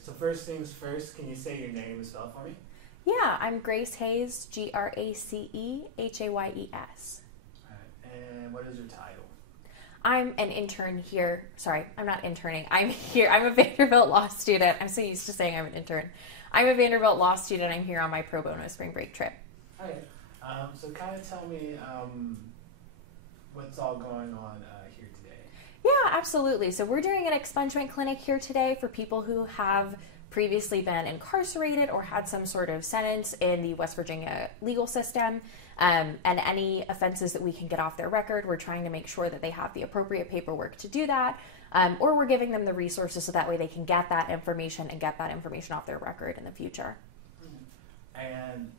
So first things first, can you say your name and spell for me? Yeah, I'm Grace Hayes, Gracehayes. All right. And what is your title? I'm an intern here. Sorry, I'm not interning. I'm here. I'm a Vanderbilt law student. I'm so used to saying I'm an intern. I'm a Vanderbilt law student. I'm here on my pro bono spring break trip. All right. So kind of tell me what's all going on here today. Yeah, absolutely. So we're doing an expungement clinic here today for people who have previously been incarcerated or had some sort of sentence in the West Virginia legal system, and any offenses that we can get off their record. We're trying to make sure that they have the appropriate paperwork to do that, or we're giving them the resources so that way they can get that information and get that information off their record in the future. And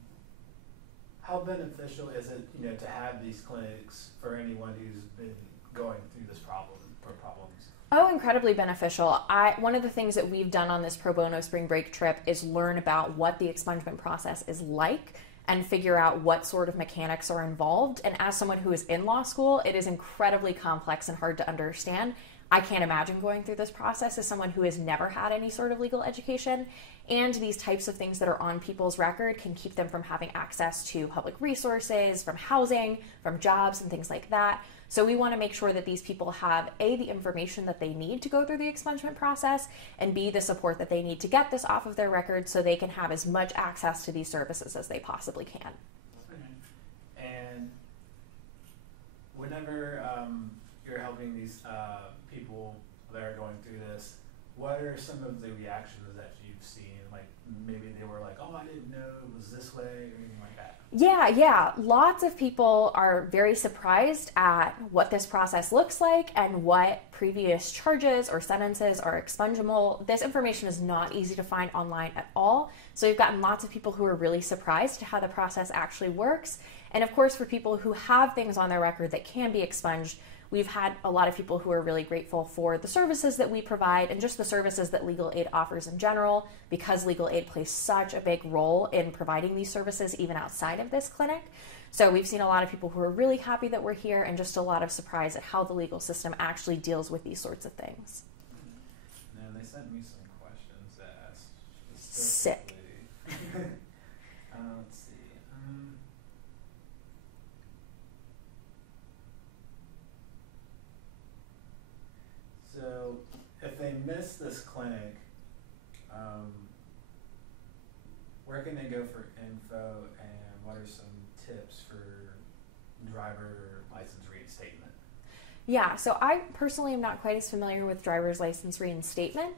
how beneficial is it, to have these clinics for anyone who's been going through this problem or problems? Oh, incredibly beneficial. One of the things that we've done on this pro bono spring break trip is learn about what the expungement process is like and figure out what sort of mechanics are involved. And as someone who is in law school, it is incredibly complex and hard to understand. I can't imagine going through this process as someone who has never had any sort of legal education. And these types of things that are on people's record can keep them from having access to public resources, from housing, from jobs, and things like that. So we want to make sure that these people have A, the information that they need to go through the expungement process, and B, the support that they need to get this off of their record so they can have as much access to these services as they possibly can. And whenever you're helping these people that are going through this, what are some of the reactions that you've seen? Like maybe they were like, oh, I didn't know it was this way, or anything like that. Yeah. Lots of people are very surprised at what this process looks like and what previous charges or sentences are expungable. This information is not easy to find online at all. So we've gotten lots of people who are really surprised at how the process actually works. And of course, for people who have things on their record that can be expunged, we've had a lot of people who are really grateful for the services that we provide and just the services that legal aid offers in general, because legal aid plays such a big role in providing these services even outside of this clinic. So we've seen a lot of people who are really happy that we're here and just a lot of surprise at how the legal system actually deals with these sorts of things. And they sent me some questions to ask. Sick. Let's see. So, if they miss this clinic, where can they go for info, and what are some tips for driver license reinstatement? Yeah, so I personally am not quite as familiar with driver's license reinstatement,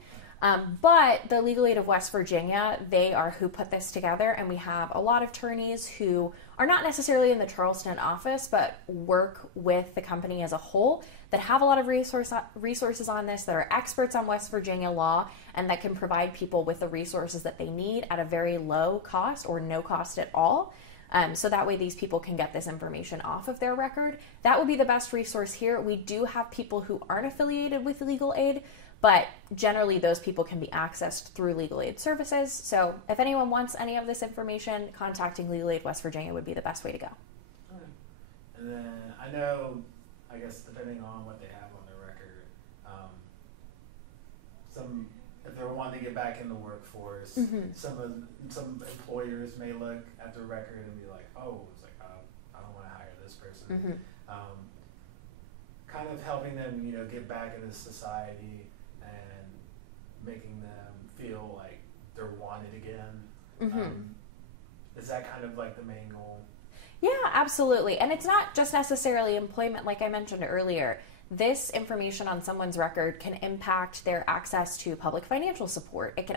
but the Legal Aid of West Virginia, they are who put this together, and we have a lot of attorneys who are not necessarily in the Charleston office, but work with the company as a whole, that have a lot of resources on this, that are experts on West Virginia law, and that can provide people with the resources that they need at a very low cost or no cost at all. So that way these people can get this information off of their record. That would be the best resource here. We do have people who aren't affiliated with legal aid, but generally those people can be accessed through legal aid services. So if anyone wants any of this information, contacting Legal Aid West Virginia would be the best way to go. All right. And then I know, I guess depending on what they have on their record, if they're wanting to get back in the workforce, some employers may look at the record and be like, oh, it's like I don't want to hire this person. Kind of helping them, get back into society and making them feel like they're wanted again. Is that kind of like the main goal? Yeah, absolutely. And it's not just necessarily employment, like I mentioned earlier. This information on someone's record can impact their access to public financial support. It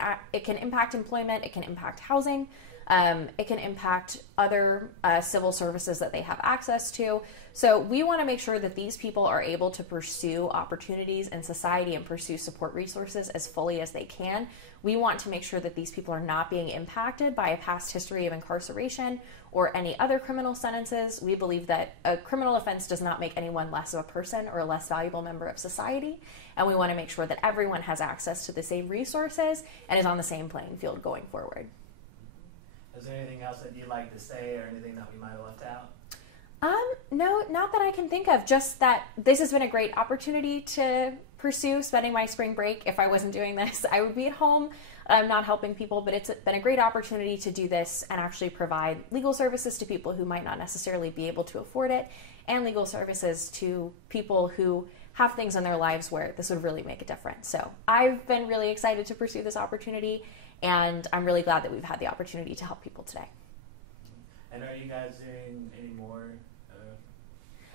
can impact employment. It can impact housing. It can impact other civil services that they have access to. So we want to make sure that these people are able to pursue opportunities in society and pursue support resources as fully as they can. We want to make sure that these people are not being impacted by a past history of incarceration or any other criminal sentences. We believe that a criminal offense does not make anyone less of a person or a less valuable member of society. And we want to make sure that everyone has access to the same resources and is on the same playing field going forward. Is there anything else that you'd like to say or anything that we might have left out? No, not that I can think of. Just that this has been a great opportunity to pursue spending my spring break. If I wasn't doing this, I would be at home, not helping people, but it's been a great opportunity to do this and actually provide legal services to people who might not necessarily be able to afford it, and legal services to people who have things in their lives where this would really make a difference. So I've been really excited to pursue this opportunity, and I'm really glad that we've had the opportunity to help people today. And are you guys doing any more,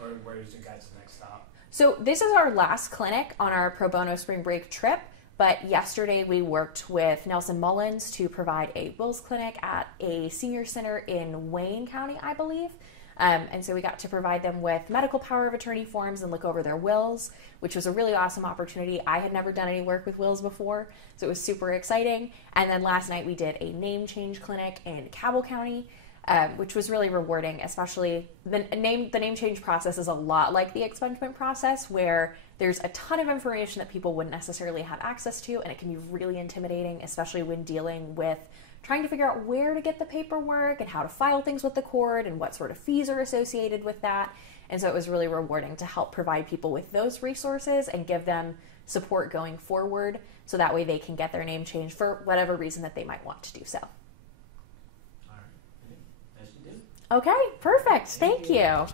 or where is your guys' next stop? So this is our last clinic on our pro bono spring break trip, but yesterday we worked with Nelson Mullins to provide a wills clinic at a senior center in Wayne County, I believe. And so we got to provide them with medical power of attorney forms and look over their wills, which was a really awesome opportunity. I had never done any work with wills before, so it was super exciting. And then last night we did a name change clinic in Kanawha County, which was really rewarding, especially the name change process is a lot like the expungement process, where there's a ton of information that people wouldn't necessarily have access to, and it can be really intimidating, especially when dealing with trying to figure out where to get the paperwork and how to file things with the court and what sort of fees are associated with that. And so it was really rewarding to help provide people with those resources and give them support going forward, so that way they can get their name changed for whatever reason that they might want to do so. All right. Yes, you do. Okay, perfect. Thank you.